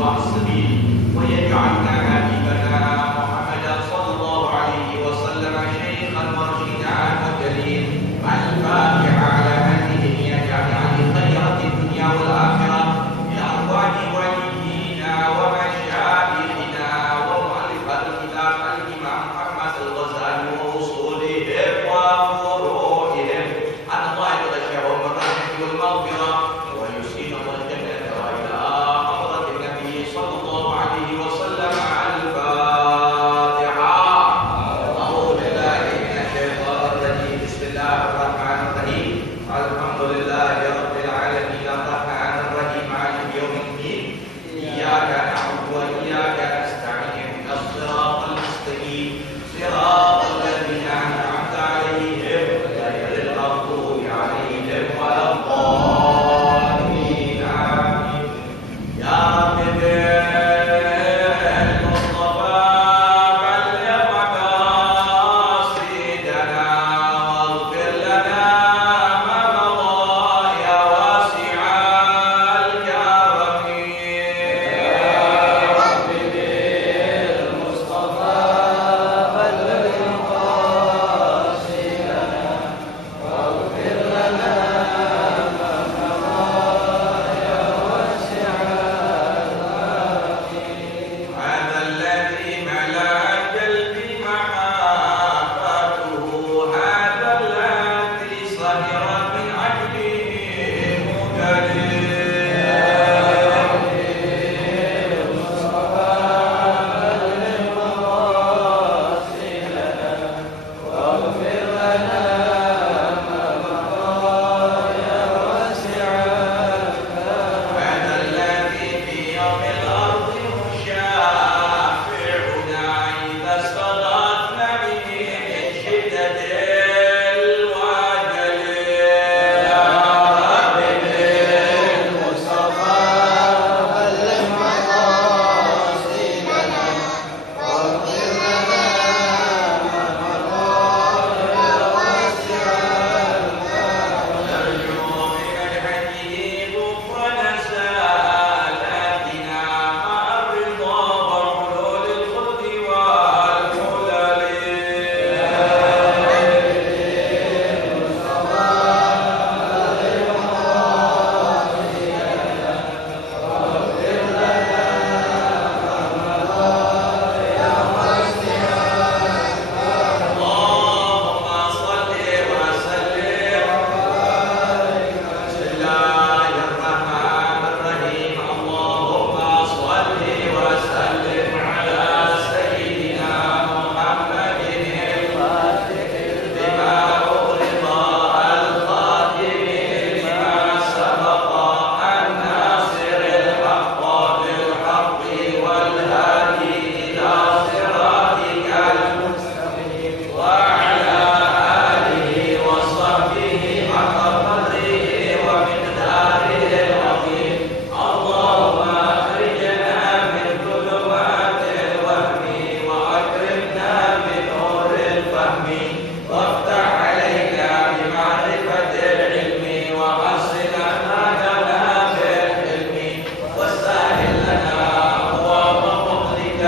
سواء السبيل ويجعلنا حبيبنا محمدا صلى الله عليه وسلم شيخا مرشدا وجليل. الفاتحة على هذه النية جامعة خيرات الدنيا والآخرة لأرواح والدينا ومشايخنا ومؤلف الكتاب الإمام محمد الغزالي وأصولهم وفروعهم أن الله يتغشاهم بالرحمة والمغفرة ويسكنهم الجنة وإلى حضرة النبي صلى الله عليه وسلم. الفاتحة. أعوذ بالله من الشيطان الرجيم. بسم الله الرحمن الرحيم. الحمد لله رب العالمين الرحمن الرحيم مالك يوم الدين. إياك نعبد وإياك نستعين اهدنا الصراط المستقيم صراط الذين أنعمت عليهم غير المغضوب عليهم ولا الضالين. آمين. يا رب بالمصطفى بلغ مقاصدنا واغفر لنا ما مضى يا واسع الكرم. هذا الذي ملا قلبي محبته، هذا الذي صدر من عجله هذا الذي في يوم الأرض مشافعنا إذا استغاثنا به من شدة الوجل. يا رب بالمصطفى بلغ مقاصدنا واغفر لنا ما مضى يا واسع الكرم. نرجو من الحكيم غفران سالاتنا مع الرضا وحلول الخلد والملل. اللهم صل وسلم. بسم الله الرحمن الرحيم. اللهم صل وسلم على سيدنا محمد الفاتح لما أغلق الخاتم لما سبق الناصر الحق بالحق والهادي إلى صراطك المستقيم وعلى آله وصحبه حق قدره ومقداره العظيم. اللهم أخرجنا من ظلمات الوهم وأكرمنا بنور الفهم وافتح علينا بمعرفة العلم وحسن أخلاقنا بالحلم وسهل لنا أبواب فضلك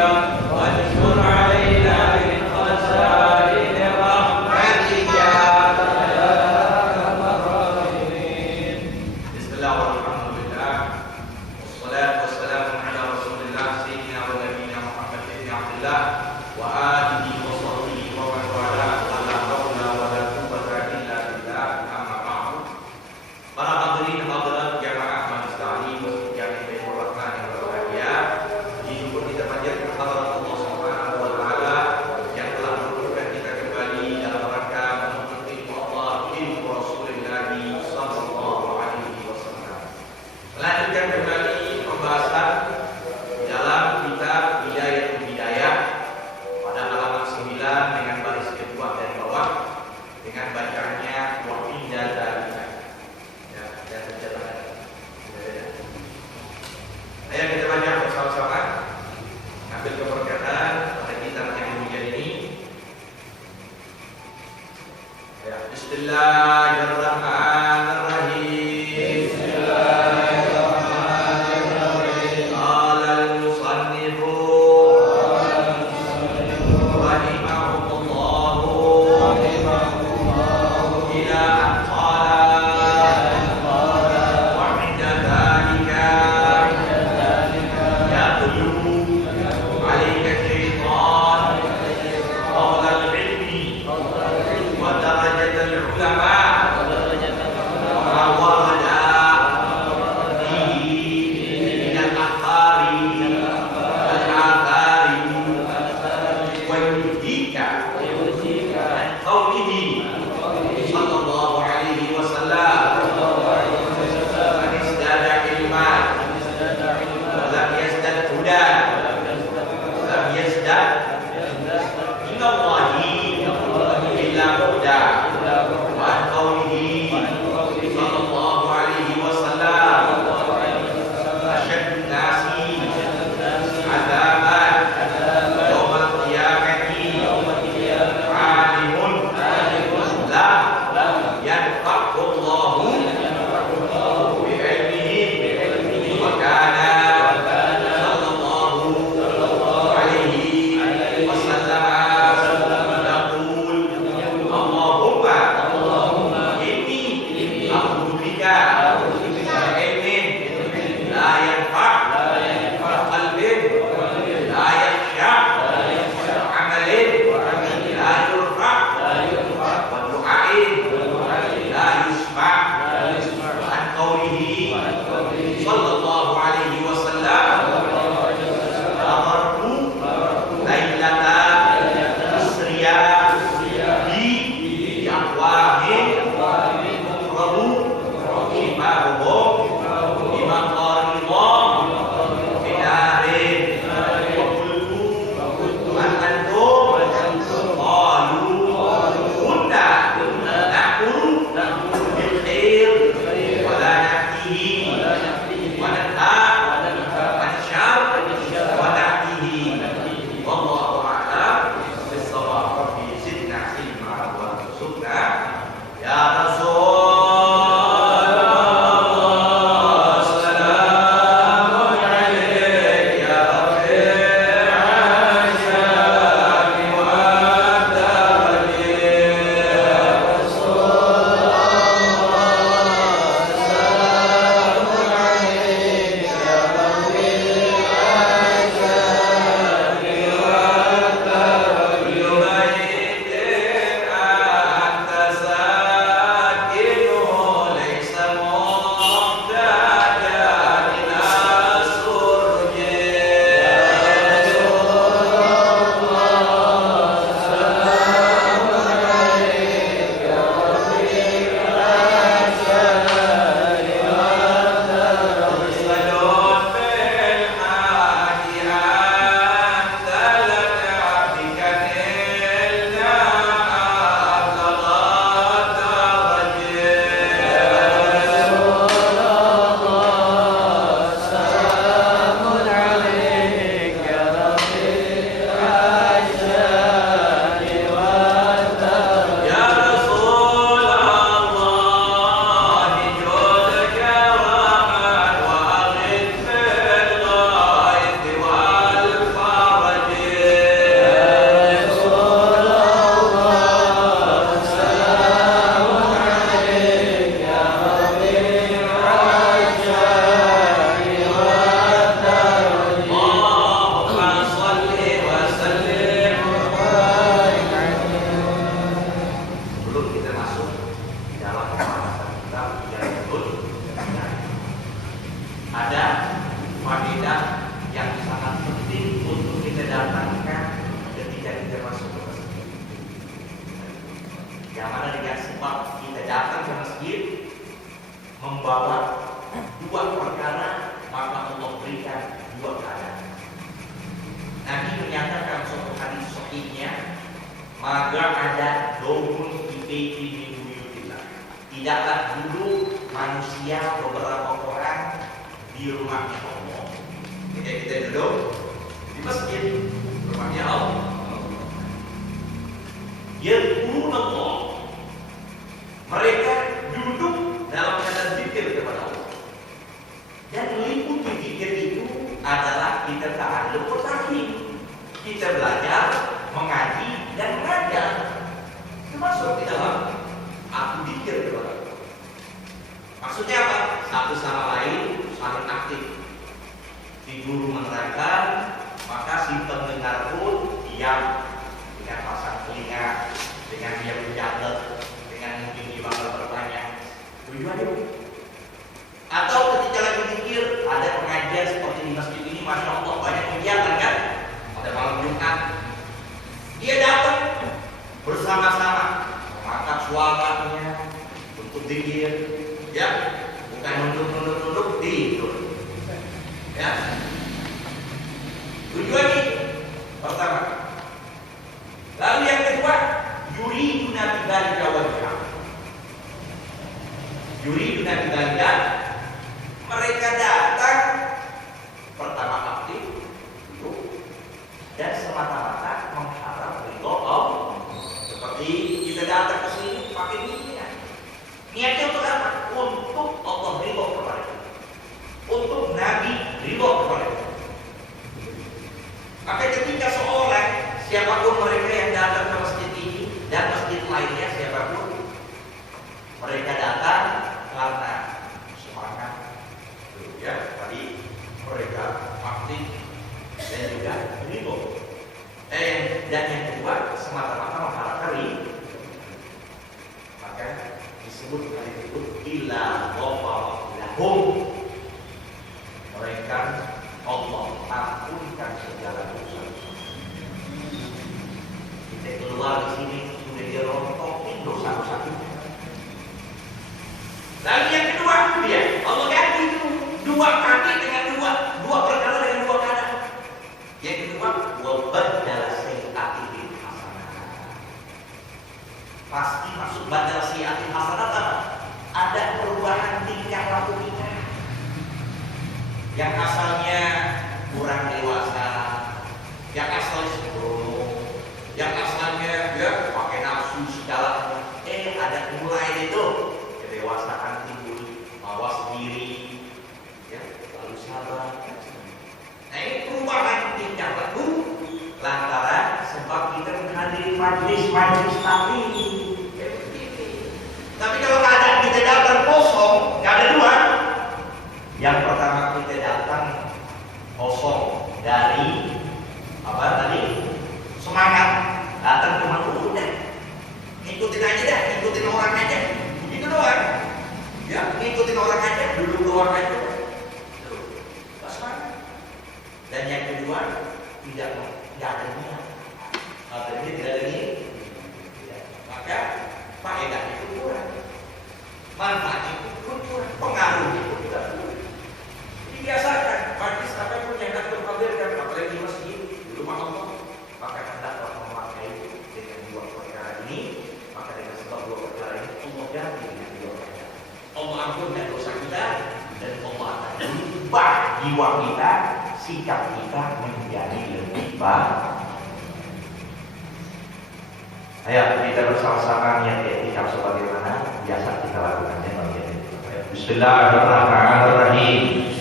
وانشر علينا من خزائن رحمتك يا أرحم الراحمين. بسم الله والحمد لله والصلاة والسلام على رسول الله سيدنا ونبينا محمد بن عبد الله وآله وصحبه ومن والاه ولا حول ولا قوة إلا بالله. أما بعد. Para hadirin hadirat jamaah Majelis Ta'lim Masjid Jami' Baitur Rahman yang berbahagia, disyukur kita panjatkan kehadirat Allah Subhanahu wa taala yang telah mengumpulkan kita kembali dalam rangka menuntut ilmu Allah, ilmu Rasulullah sallallahu alaihi wasallam. Melanjutkan kembali pembahasan dalam kitab Bidayatul Hidayah pada halaman 9 dengan baris kedua dari bawah dengan bacaannya wa inda dzalika. Ya, dan terjemahan dua perkara, maka Allah berikan dua keadaan. Nabi menyatakan suatu hadis sahihnya, maka ada domun ibeti min buyutillah. Tidaklah dulu manusia beberapa orang di rumahnya Allah. Kita duduk di masjid rumahnya Allah. Yadkurun Allah. Mereka duduk dalam keadaan zikir kepada Allah. Dan meliputi zikir itu adalah kita ta'alluq bertahlim. Kita belajar, mengaji dan mengajar. Termasuk di dalam aku zikir kepada Allah. Maksudnya apa? Satu sama lain saling aktif. Si guru menerangkan, maka si pendengar pun diam dengan pasang telinga, dengan dia mencatat, dengan mungkin dia bakal bertanya. Tujuannya atau ketika lagi zikir, ada pengajian seperti di masjid ini, masya Allah banyak kegiatan kan? Pada malam Jumat, dia datang bersama-sama, mengangkat suaranya untuk zikir, ya, bukan nunduk tidur, ya. Tujuannya pertama. Lalu yang kedua, yuriduna bidzalika wajha. Yuriduna bidzalika, mereka datang pertama aktif dan semata-mata mengharap ridho Allah. Seperti kita datang ke sini pakai niat. Niatnya untuk apa? Untuk Allah ridho kepada kita, untuk Nabi ridho kepada kita. Maka ketika seorang, siapapun mereka yang datang ke masjid ini dan masjid lainnya, siapapun mereka datang karena semangat, ya, tadi mereka aktif dan juga ridho. Dan yang kedua semata-mata mengharapkan ridho. Maka disebut kali itu illa ghafara lahum, mereka Allah ampunkan segala dosa. Kita keluar di sini sudah dirontokin dosa-dosa kita. Lalu yang kedua dia Allah ganti dua kaki dengan dua perkara dengan dua keadaan. Yang kedua wabadala sayyi'ati bil hasanah. Pasti masuk badal sayyi'ati hasanah apa? Ada perubahan tingkah laku kita. Yang asalnya kurang dewasa, yang asalnya sembrono, yang asalnya ya pakai nafsu segala, ada mulai itu kedewasaan timbul, mawas diri, ya, lalu sabar. Nah ini perubahan tingkah laku lantaran sebab kita menghadiri majlis-majlis taklim. Tapi kalau keadaan kita datang kosong, nggak ada dua. Yang pertama kita datang kosong dari apa tadi? Semangat. Datang cuma udah ngikutin aja dah, ngikutin orang aja. Itu doang. Ya, ngikutin orang aja, duduk doang aja. Dan yang kedua tidak ada niat. Artinya tidak ada niat. Maka faedah itu kurang. Manfaat itu pun kurang. Pengaruh itu juga kurang. Biasakan majlis apapun yang akan hadirkan, apalagi masjid di rumah Allah, maka hendaklah memakai dengan dua perkara ini. Maka dengan sebab dua perkara ini Allah ganti dengan dua perkara. Allah ampunkan dosa kita dan Allah akan ubah jiwa kita, sikap kita menjadi lebih baik. Ayo kita bersama-sama niat etika sebagaimana biasa kita lakukannya. Bismillahirrahmanirrahim.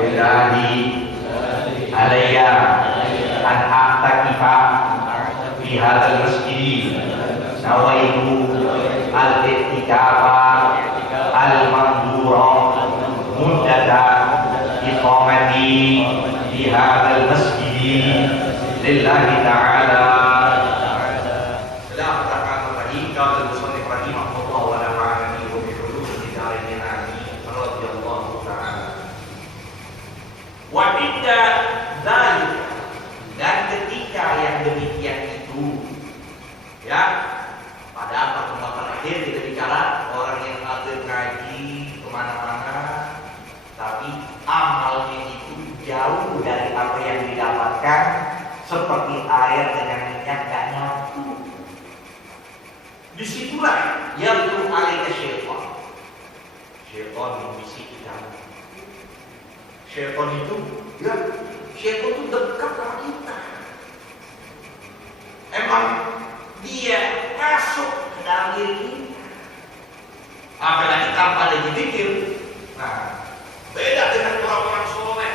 Billahi alayya an a'takifa fi hadzal masjid nawaitu al-i'tikafa al-manzura muddata iqamati fi hadzal masjid lillahi ta'ala. Dan ketika yang demikian itu, ya, pada pertemuan terakhir kita bicara orang yang hadir ngaji kemana-mana membisiki kamu. Syaitan itu, ya, syaitan itu dekat sama kita. Emang dia masuk ke dalam diri kita. Apalagi tanpa ada dipikir. Nah, beda dengan orang-orang soleh.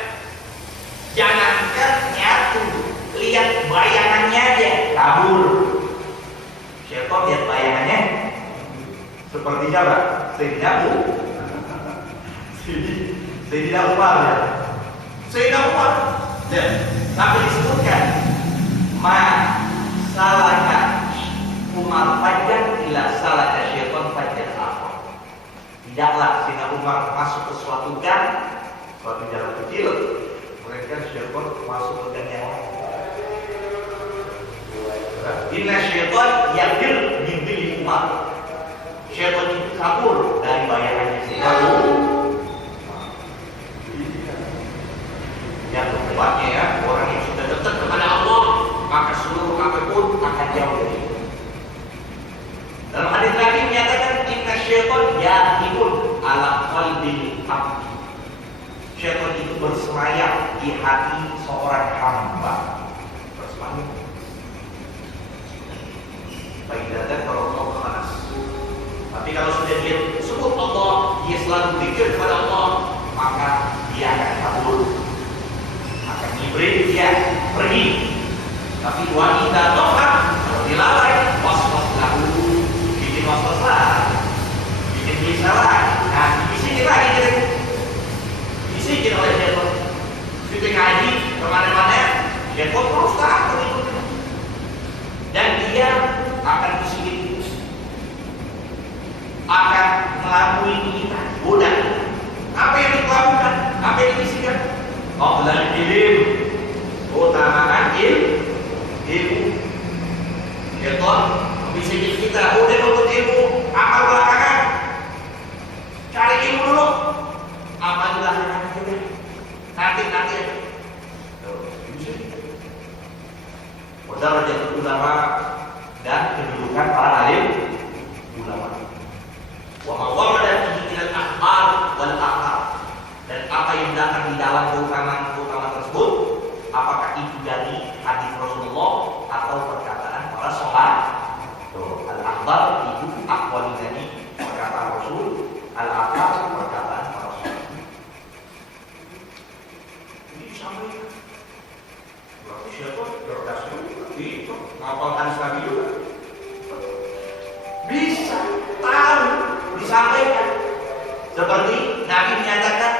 Jangankan nyatu, lihat bayangannya aja kabur. Syaitan lihat bayangannya seperti siapa? Sayyidina Umar ya. Sayyidina Umar. Dan sampai disebutkan salaka Umar fajjan ila salaka syaitan fajjan akhar. Tidaklah Sayyidina Umar masuk ke suatu gang, suatu jalan kecil, mereka syaitan masuk ke gang yang lain. Inna syaitan yafir min dhilli Umar. Syaitan itu kabur dari bayangannya Sayyidina Umar. Yang keempatnya ya, orang yang sudah dekat kepada Allah, maka seluruh apapun akan jauh dari itu. Dalam hadis lagi menyatakan inna syaitan yaqibun ala qalbil abdi. Syaitan itu bersemayam di hati seorang hamba. Bersemayam. Faidadah kalau Allah khalas. Tapi kalau sudah dia sebut Allah, dia selalu zikir kepada Allah, maka dia akan kabur. Akan diberi dia pergi. Tapi wanita tohak kalau dilalai was-was lahu, bikin was-was lah, bikin bisa lah. Nah, dibisikin lagi gitu, dibisikin oleh syaitan. Kita ngaji kemana-mana, syaitan terus takut itu, dan dia akan bisikin, akan melalui kita, goda. Apa yang dilakukan? Apa yang dibisikkan? Oh, belajar ilmu, utamakan ilmu. Syaitan membisikin kita, udah nuntut ilmu, amal belakangan. Cari ilmu dulu, amal belakangan aja. Nanti aja. Darajat ulama dan kedudukan para alim ulama. Wa ma warada fihi minal akhbar wal athar. Dan apa yang datang di dalam keutamaan tersebut, apakah itu dari hadis Rasulullah atau perkataan para sahabat? Al-akhbar itu aqwal dari perkataan Rasul, al-athar perkataan para sahabat. Ini disampaikan. Berarti siapa? Berkas itu ngapal hadis Nabi juga. Bisa tahu disampaikan. Seperti Nabi menyatakan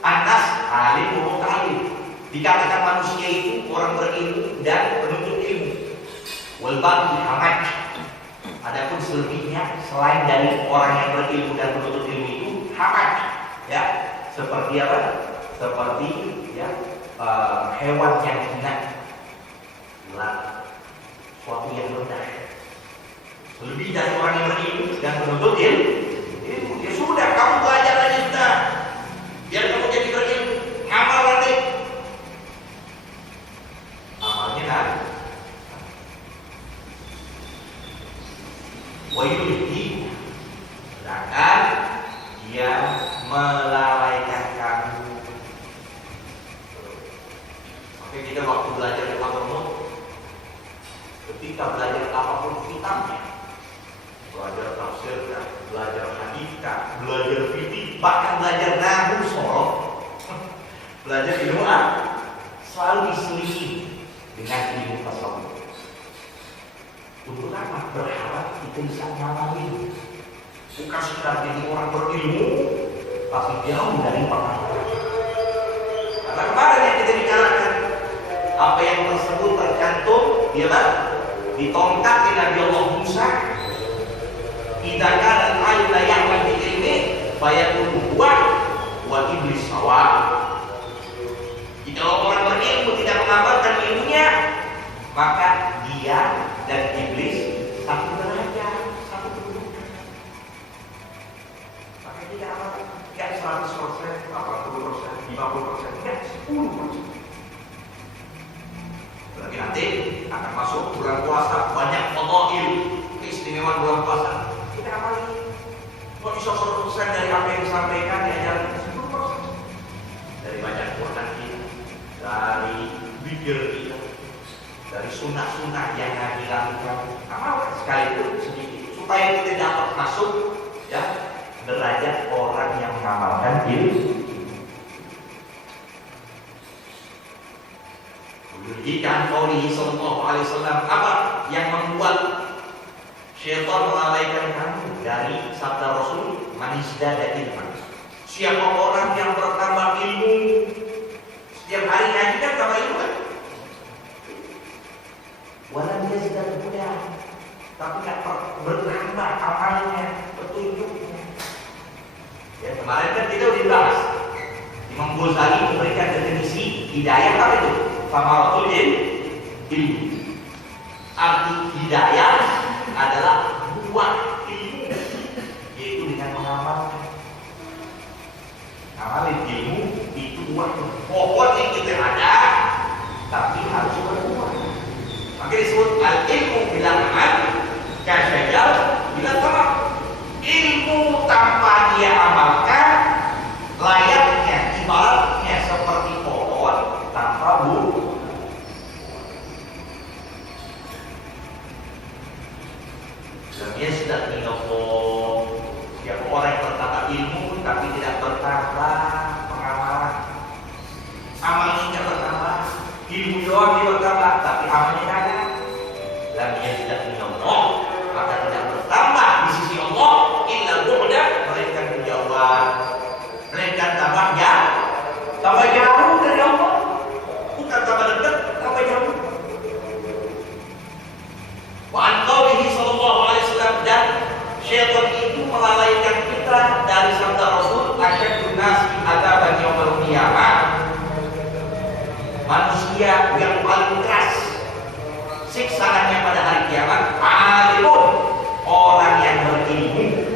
anas alim muta'alim. Dikatakan manusia itu orang berilmu dan penuntut ilmu. Wal baqi hamaj. Adapun selebihnya selain dari orang yang berilmu dan penuntut ilmu itu hamaj. Ya, seperti apa? Seperti ya hewan yang hina. Suatu yang rendah. Lebih dari orang yang berilmu dan penuntut ilmu. Ya sudah, kamu belajar aja sudah. Biar kamu jadi berilmu. Ngamal nanti. Amalnya nanti. Wayuhi. Sedangkan dia melalaikan kamu. Oke, kita waktu belajar di agama, ketika belajar apapun kitabnya, belajar tafsir, belajar hadis, belajar fikih, bahkan belajar nahwu shorof, belajar ilmu selalu diselisih dengan ilmu tasawuf. Untuk apa? Berharap kita bisa ngamalin, bukan sekedar jadi orang berilmu, tapi jauh dari pengalaman. Karena kemarin yang kita bicarakan, apa yang tersebut tercantum di tongkat Nabi Allah Musa. Idza kana al-'ilmu la ya'mal bi ilmi fayakunu huwa wa iblis sawa. Jika orang berilmu tidak mengamalkan ilmunya, maka dia dan iblis satu derajat, satu kedudukan. Maka tidak amalkan, tidak 100%, 80%, 50%, tidak 10%. Berarti nanti akan masuk bulan puasa, banyak fadail, keistimewaan bulan puasa. Kita amali. Kok bisa 100% dari apa yang ilmu. Jika Nabi sallallahu alaihi wasallam apa yang membuat syaitan melalaikan kamu dari sabda Rasul, manisdada ilman. Siapa orang yang bertambah ilmu, setiap hari ngaji kan tambah ilmu kan? Walau dia sudah muda, tapi tak bertambah amalnya, petunjuknya. Ya, kemarin kan kita udah bahas Imam Ghazali memberikan definisi hidayah apa itu? Samaratul ilmu. Arti hidayah adalah buah ilmu, yaitu dengan mengamalkan. Amalin ilmu itu buah pohon yang kita ada, tapi harus berbuah. Maka disebut al-ilmu bila amal, kasyajar bila tamak. Ilmu tanpa dia amalkan, layaknya ibaratnya seperti pohon tanpa buah. Yasdaq minallah. Siapa orang yang bertambah ilmu tapi tidak bertambah pengamalan, amalnya tidak bertambah, ilmu doang dia bertambah tapi amalnya tidak ada. Lam yasdaq minallah, maka tidak bertambah di sisi Allah illa bu'da, melainkan kejauhan, melainkan tambah jauh dari Allah, bukan tambah dekat, tambah jauh. Wa an qaulihi sallallahu alaihi wasallam, dan syaitan itu melalaikan kita dari sabda Rasul, asyadun nasi adzaban yaumil qiyamah. Manusia yang paling keras siksaannya pada hari kiamat alimun, orang yang berilmu.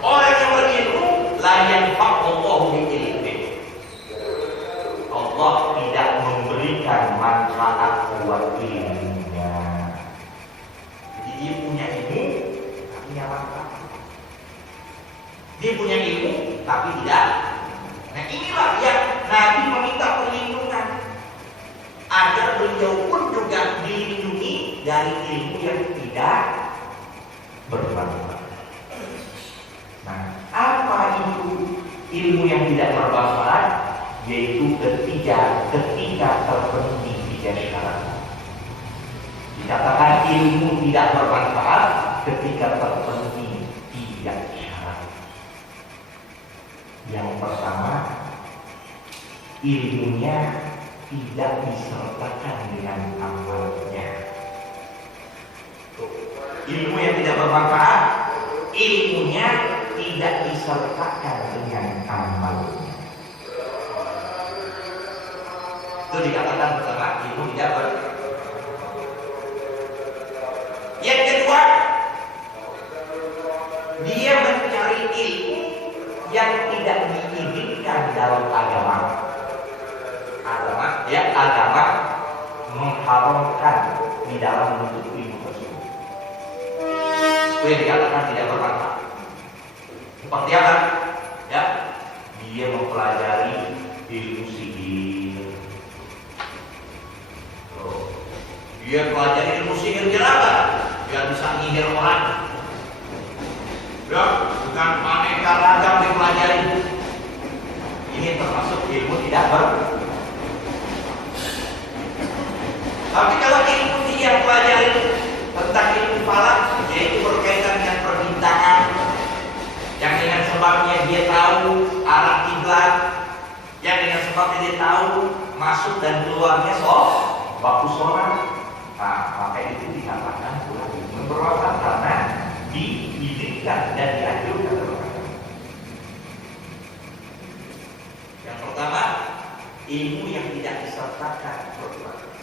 Orang yang berilmu la yanfa'ullahu bi ilmi. Allah tidak memberikan manfaat buat ilmunya. Dia punya ilmu tapi tidak manfaat. Dia punya ilmu tapi tidak. Nah inilah yang Nabi meminta perlindungan agar beliau pun juga dilindungi dari ilmu yang tidak bermanfaat. Nah apa itu ilmu yang tidak bermanfaat? Yaitu ketika terpenuhi 3 syarat. Dikatakan ilmu tidak bermanfaat ketika terpenuhi 3 syarat. Yang pertama, ilmunya tidak disertakan dengan amalnya. Ilmu yang tidak bermanfaat, ilmunya tidak disertakan dengan amalnya. Itu dikatakan pertama, ilmu tidak bermanfaat. Yang kedua, dia mencari ilmu yang tidak diizinkan dalam agama. Agama mengharamkan di dalam menuntut ilmu tersebut. Itu yang dikatakan tidak bermanfaat. Seperti apa? Ya, dia mempelajari ilmu sihir. Dia pelajari ilmu sihir apa? Biar bisa nyihir orang. Ya, bukan aneka ragam dipelajari. Ini termasuk ilmu tidak bermanfaat. Tapi kalau ilmu dia pelajari tentang ilmu falak, yaitu berkaitan dengan perbintangan, yang dengan sebabnya dia tahu arah kiblat, yang dengan sebabnya dia tahu masuk dan keluarnya waktu sholat, nah maka itu dikatakan bukan ilmu bermanfaat karena diizinkan dan dianjurkan. Yang pertama, ilmu yang tidak disertakan bermanfaat.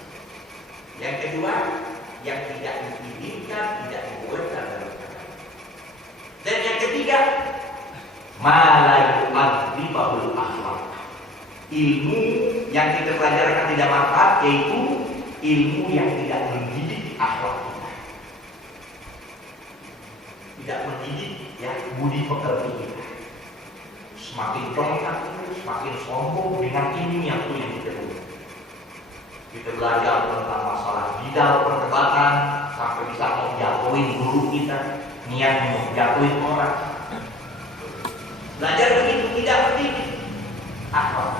Yang kedua, yang tidak diizinkan, tidak dibolehkan. Dan yang ketiga, ma la yu'adzibul akhlaq. Ilmu yang kita pelajari tidak manfaat, yaitu ilmu yang tidak mendidik akhlak kita. Tidak mendidik ya budi pekerti kita. Semakin congkak, semakin sombong dengan ilmu yang kita punya. Kita belajar tentang masalah bidal perdebatan sampai bisa menjatuhin guru kita, niat menjatuhin orang. Belajar begitu tidak akhlak.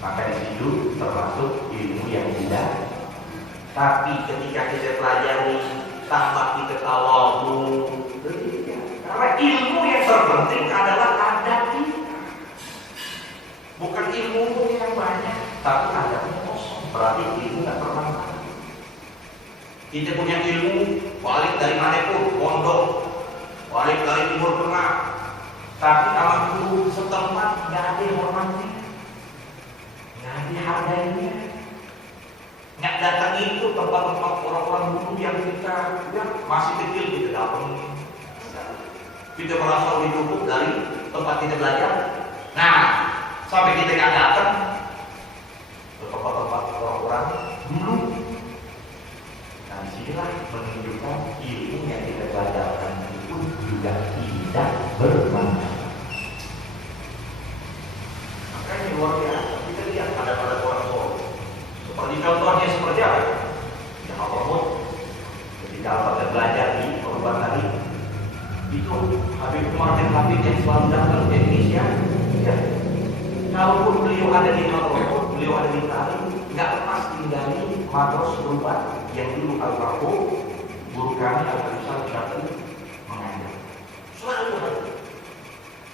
Maka di situ termasuk ilmu yang tidak. Tapi ketika kita pelajari tanpa kita tawadhu, karena ilmu yang terpenting adalah adab kita. Bukan ilmu yang banyak, tapi adabnya kosong. Berarti ilmu tidak bermanfaat. Kita punya ilmu balik dari manapun, pondok, balik dari timur tengah, tapi sama guru setempat nggak ada yang hormati, nggak ada harganya. Nggak datang itu tempat-tempat orang-orang dulu yang kita ya, masih kecil kita datang. Kita merasa lebih cukup dari tempat kita belajar. Nah, sampai kita nggak datang ke tempat-tempat orang-orang dulu. Nah, disinilah menunjukkan ilmu yang kita belajarkan itu juga tidak bermanfaat. Makanya luar biasa. Kita lihat pada orang soleh. Seperti contohnya seperti apa? Ya Allah, ketika kita belajar di Korban tadi, itu Habib Umar bin Habib yang selalu datang ke Indonesia. Ya, kalaupun beliau ada di Maroko, beliau ada di Itali, nggak lepas tinggali matros berubah yang dulu Al-Fatih, guru kami Al-Fatih Syafii mengajar. Selalu ada.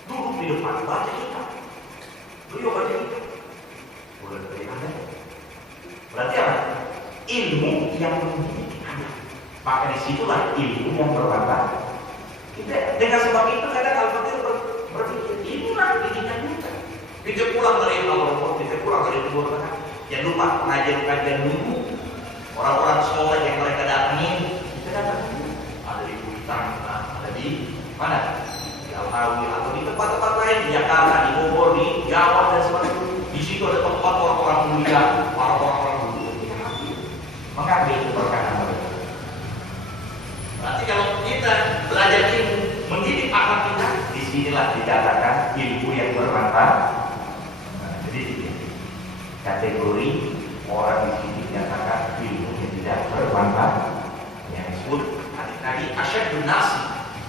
Duduk di depan baca kitab. Beliau baca kitab. Boleh dari Anda. Berarti apa? Ilmu yang mendidik anak. Maka disitulah ilmu yang bermanfaat. Kita dengan sebab itu kadang Al-Fatih berpikir inilah didikan kita. Kita pulang dari Al-Fatih, kita pulang dari Timur Tengah. Jangan lupa pengajian-pengajian dulu. Orang-orang soleh yang mereka datangi, kita datang. Ada di Kuitang, ada di mana? Di Al-Hawi atau di tempat-tempat lain di Jakarta, di Bogor, di Jawa dan sebagainya. Di situ ada tempat orang-orang mulia, orang-orang dulu. Mengambil itu perkara mereka. Berarti kalau kita belajar ilmu, mendidik akhlak kita, disinilah dikatakan ilmu yang bermanfaat. Nah, jadi kategori orang di sini dikatakan ilmu yang tidak bermanfaat, yang disebut tadi asyadun nasi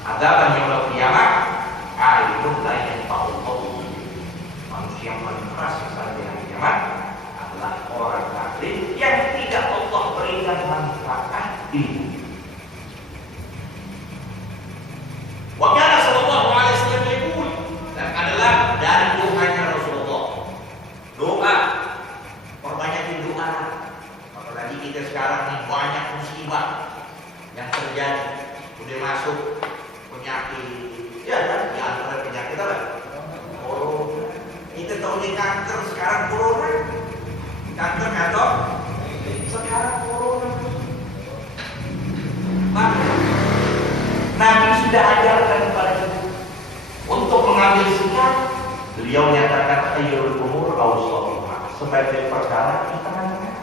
adaban yaumil qiyamah alimun la yanfa'u. Manusia yang paling keras pada hari kiamat adalah orang kafir yang tidak Allah berikan manfaat ilmu. Wa kana sallallahu alaihi wasallam yaqul, dan adalah dari doanya Rasulullah. Doa, perbanyakin doa. Apalagi kita sekarang nih banyak musibah yang terjadi. Udah masuk penyakit, ya kan? Di antara penyakit apa? Corona. Kita tahu di kanker sekarang corona. Kanker atau sekarang corona. Maka Nabi sudah ajarkan kepada kita untuk mengambil sikap. Beliau nyatakan khairul umur awsatuha, sebagai perkara di tengah-tengah.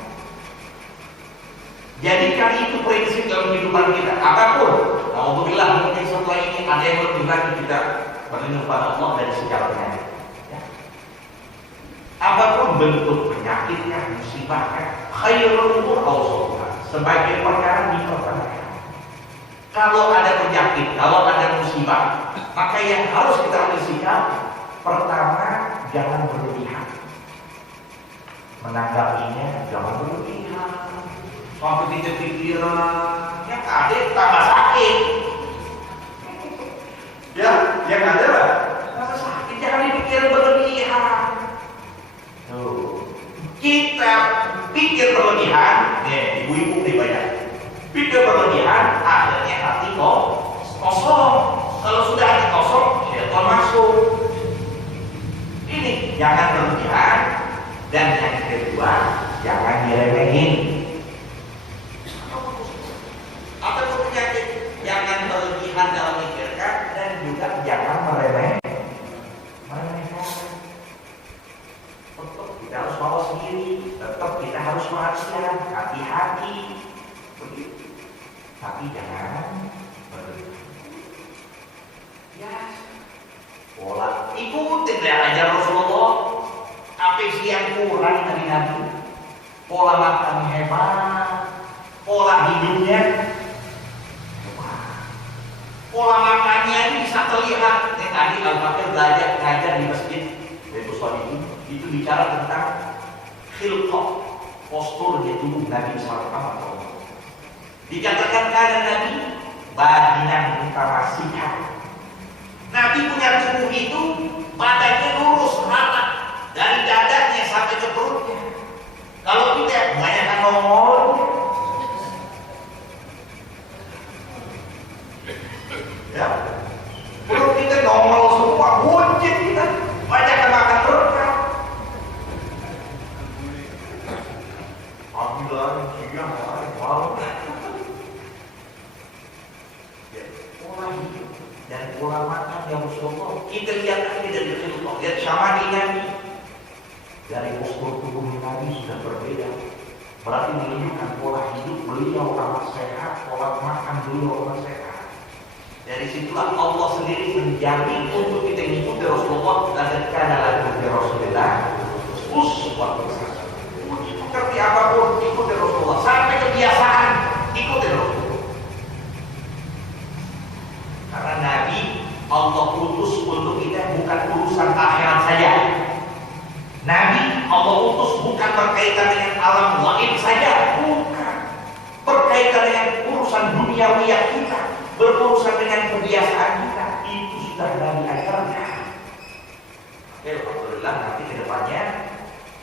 Jadikan itu prinsip dalam kehidupan kita. Apapun, alhamdulillah mungkin setelah ini ada yang lebih lagi kita berlindung pada Allah dari segala penyakit. Ya. Apapun bentuk penyakitnya, musibahnya, khairul umur awsatuha, sebagai perkara di tengah-tengah. Kalau ada penyakit, kalau ada musibah, maka yang harus kita ambil sikap, pertama, jangan berlebihan. Menanggapinya, jangan berlebihan. Sampai kita pikiran, yang ada tambah sakit. Ya, yang ada lah, tambah sakit, jangan dipikir berlebihan. Tuh, kita pikir berlebihan, nih, ibu-ibu nih banyak. Pikir berlebihan, akhirnya hati kosong. Kalau sudah hati kosong, syaitan masuk. Ini jangan berlebihan, dan yang kedua jangan diremehin. Apa itu penyakit? Jangan berlebihan dalam memikirkan, dan juga jangan meremehkan. Tetap kita harus bawa sendiri, tetap kita harus perhatian, hati-hati. Tapi jangan berlebihan. Ya, pola ikuti aja Rasulullah. Apa sih yang kurang dari Nabi? Pola makan hebat, pola hidupnya hebat. Pola makannya ini bisa terlihat. Tadi Al-Fatih belajar ngajar di masjid Itu bicara tentang khilqah, posturnya tubuh Nabi SAW. Dikatakan karena Nabi baginan mutamasyikan. Nabi punya tubuh itu badannya lurus rata dari dadanya sampai ke perutnya. Kalau kita kebanyakan nongol, ya, perut kita nongol semua, buncit kita, banyak makan berkah. Alhamdulillah, siang, malam. Pola hidup dan pola makan yang Rasulullah. Kita lihat aja dari Rasulullah, lihat sama dengan dari postur tubuh Nabi sudah berbeda. Berarti menunjukkan pola hidup beliau amat sehat, pola makan beliau amat sehat. Dari situlah Allah sendiri menjamin untuk kita mengikuti Rasulullah. Dan karena lagu Rasulullah uswatun hasanah. Seperti apapun ikuti Rasulullah, sampai kebiasaan ikuti Rasulullah. Karena Nabi Allah utus untuk kita bukan urusan akhirat saja. Nabi Allah utus bukan berkaitan dengan alam gaib saja, bukan. Berkaitan dengan urusan duniawi kita, berurusan dengan kebiasaan kita, itu sudah Nabi ajarkan. Oke, alhamdulillah nanti kedepannya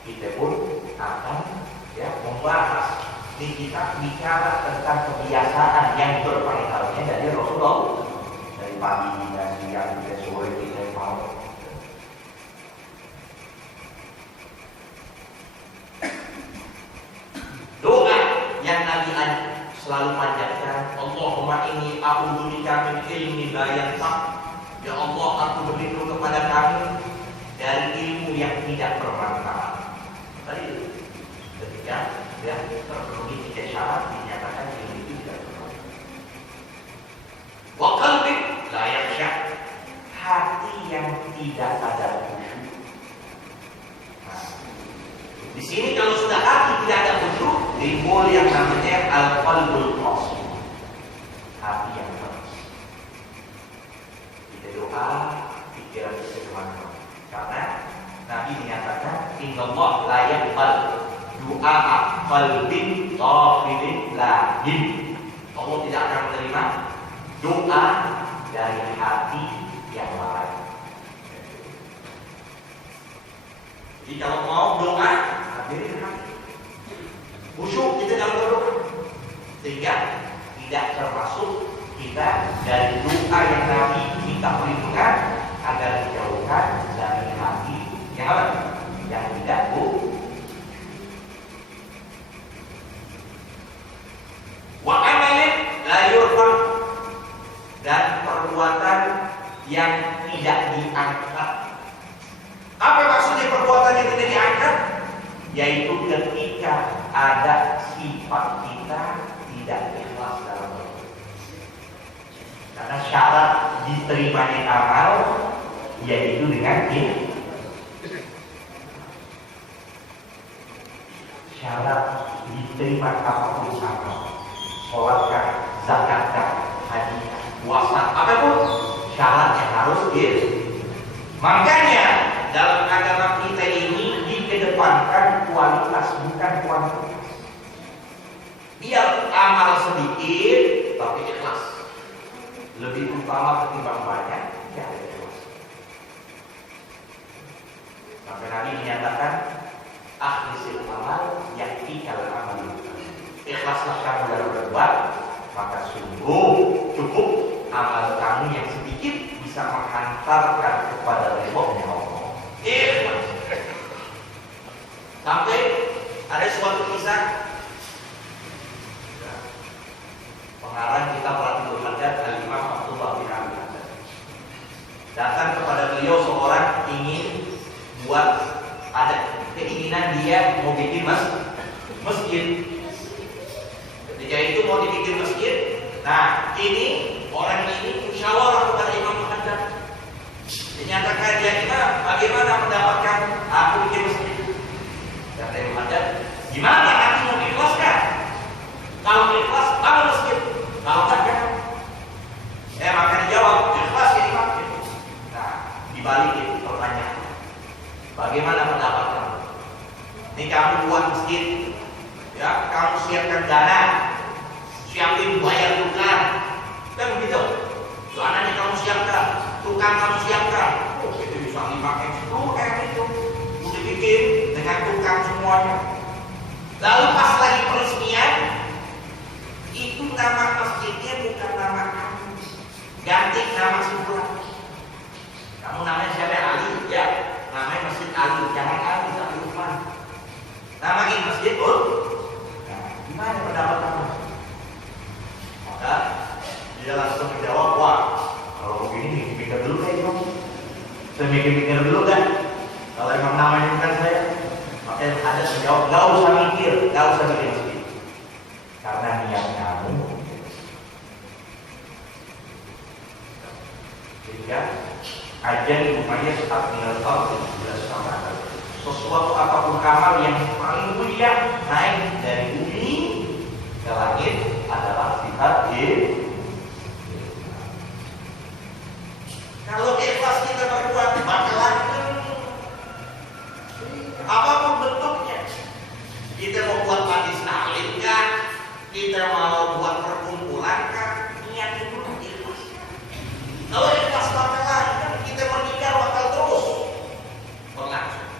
kita pun akan membahas. Ini kita bicara tentang kebiasaan yang berpangkalnya dari Rasulullah. Dari pagi dan siang kita sore kita malam. Doa yang Nabi selalu panjatkan, Allahumma inni a'udzubika min ilmin la yanfa'. Ya Allah, aku berlindung kepada kamu dari ilmu yang tidak bermanfaat. Tadi ketika terpenuhi 3 syarat dinyatakan ilmu itu tidak bermanfaat. Wa qalbi la yakhsha', hati yang tidak ada khusyuk. Di sini kalau sudah hati tidak ada khusyuk, timbul yang namanya al-qalbul qasih, hati yang keras. Kita doa, pikiran kita kemana? Karena Nabi menyatakan, Innallaha la yaqbal du'a qalbin ghafilin lahin. Allah tidak akan menerima doa dari hati yang lalai. Jadi kalau mau doa, hadirin hati, khusyuk kita dalam berdoa, sehingga tidak termasuk kita dari doa yang Nabi minta perlindungan agar dijauhkan dari hati yang apa? Yang tidak buruk. Wa amalin la yurfa, dan perbuatan yang tidak diangkat. Apa maksudnya perbuatan yang tidak diangkat? Yaitu ketika ada sifat kita tidak ikhlas dalam berdoa. Karena syarat diterimanya amal yaitu dengan ikhlas. Syarat diterima apapun amal, sholatkah, zakatkah, hajinya, puasa, apapun syaratnya harus ikhlas. Makanya dalam agama kita ini dikedepankan kualitas bukan kuantitas. Biar amal sedikit tapi ikhlas lebih utama ketimbang banyak, ya ikhlas. Maka Nabi menyatakan akhlisil amal yakfikal amal. Ikhlaslah kamu dalam berbuat, maka sungguh cukup amal kamu yang sedikit bisa menghantarkan kepada ridhonya Allah. Ikhlas. Sampai ada suatu kisah pengarang kitab Ratibul Hajat Al-Imam Abdullah bin Abi Haddad. Datang kepada beliau seorang ingin buat, ada keinginan dia mau bikin masjid. Ketika itu mau dibikin masjid, nah ini orang ini musyawarah kepada Imam Haddad. Dinyatakan dia Imam, bagaimana pendapat kamu? Aku bikin masjid. Kata Imam Haddad, gimana nanti mau ikhlaskan? Kalau ikhlas, bangun masjid. Kalau tidak, maka dijawab ikhlas jadi masjid. Nah, dibalik itu pertanyaan. Bagaimana pendapat kamu? Ini kamu buat masjid, ya, kamu siapkan dana, siapin bayar tukang, kan begitu. Dananya kamu siapkan, tukang kamu siapkan. Oh, itu bisa dipakai 10 itu, udah bikin dengan tukang semuanya. Lalu pas lagi peresmian, itu nama masjidnya bukan nama kamu, ganti nama sebelah. Kamu namanya siapa? Ali, ya. Namanya Masjid Ali, jangan Ali, tapi Utsman. Namain masjid, nah, gimana pendapat kamu? Maka dia langsung menjawab, wah, kalau begini mikir dulu kayak gimana? Saya mikir dulu kan? Kalau emang namanya bukan saya, maka yang ada menjawab, gak usah mikir masjid. Karena niat kamu, sehingga ajan Umayyah tetap minal ardi bersama. Sesuatu apapun amal yang paling mulia naik dari bumi ke langit adalah sifat kalau ikhlas kita berbuat bakalan apapun bentuknya. Kita mau buat majlis taklim kan, kita mau buat perkumpulan kan, niat itu ikhlas. Kalau ikhlas bakalan kita menikah bakal terus berlangsung.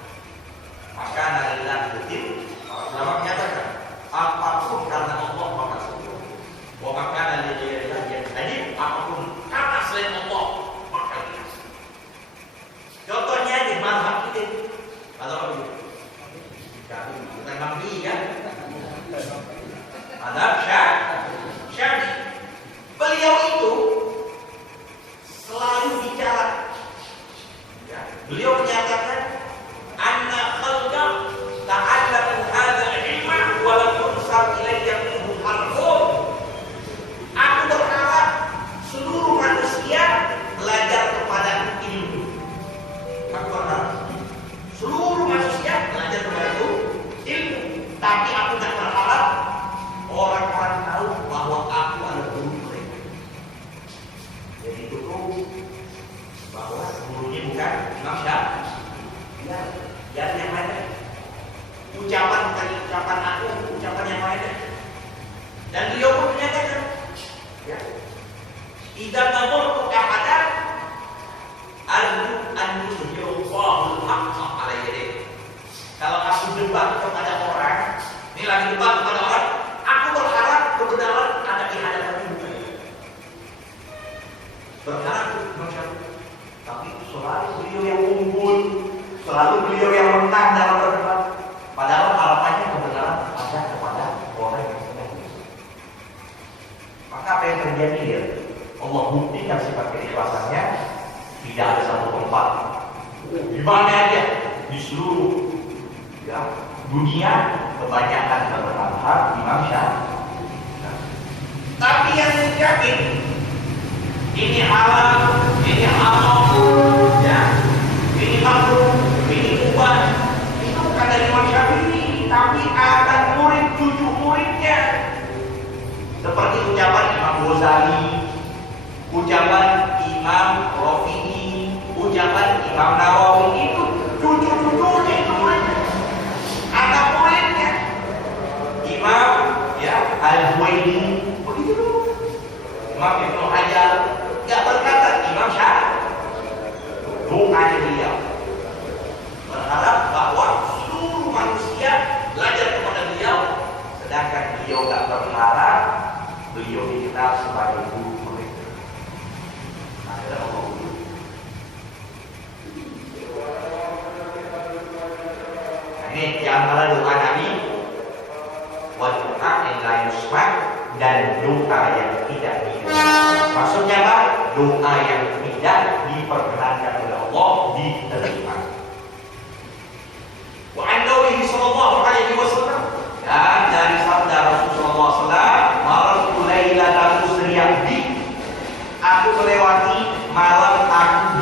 Maka narilah rutin, para ulama menyatakan apapun karena Allah maka sempurna. Maka narilah yang tadi apapun karena selain Allah maka biasa. Contohnya di mazhab kita, kalau kita ngambil ya, mazhab Syafi'i. Beliau itu selalu bicara. Ya, beliau menyatakan anna khalqa ta'allamu hadza al-ilma wa lam yursal ilayya minhu harfun. Aku berharap seluruh manusia belajar kepada ilmu. Aku berharap seluruh manusia belajar kepada ilmu. Tapi aku tidak berharap orang-orang tahu bahwa aku adalah guru mereka. Jadi itu bahwa gurunya bukan Imam Syafi'i. Ya, yang lainnya. Ucapan bukan ucapan aku, ucapan yang lainnya. Dan beliau pun menyatakan, ya, idza nadartu ahadan arju an yuzhirallahu al-haqqa ala yadihi. Kalau aku debat kepada orang, ini lagi debat kepada orang, aku berharap kebenaran ada di hadapannya bukan. Berharap Imam Syafi'i. Tapi selalu beliau yang unggul, selalu beliau yang menang dalam berdebat. Padahal harapannya kebenaran ada kepada orang yang sedang berusaha. Maka apa yang terjadi ya? Allah buktikan sifat keikhlasannya. Tidak ada satu tempat di mana aja di seluruh dunia kebanyakan bermanfaat Imam Syafi'i. Tapi yang menjamin ini halal, ini haram, ya, ini makruh, ini mubah, itu bukan dari Imam Syafi'i, tapi ada murid cucu muridnya. Seperti ucapan Imam Ghazali, ucapan Imam Rafi'i, ucapan Imam Nawawi, itu cucu-cucunya itu muridnya. Ada muridnya Imam Al-Huwaini, begitu dulu. Imam Ibnu Hajar gak berkata Imam Syafi'i. Doanya beliau berharap bahwa seluruh manusia belajar kepada beliau, sedangkan beliau gak berharap beliau dikenal sebagai guru mereka. Ada Allah. Ini yang antara doa Nabi, doa yang lain yusma, dan doa yang tidak didengar. Maksudnya apa? Doa yang tidak diperkenankan oleh Allah diterima. Wa an Nabi sallallahu alaihi wasallam, dan dari sabda Rasulullah sallallahu maratu lailatan musriyah bi, aku melewati malam aku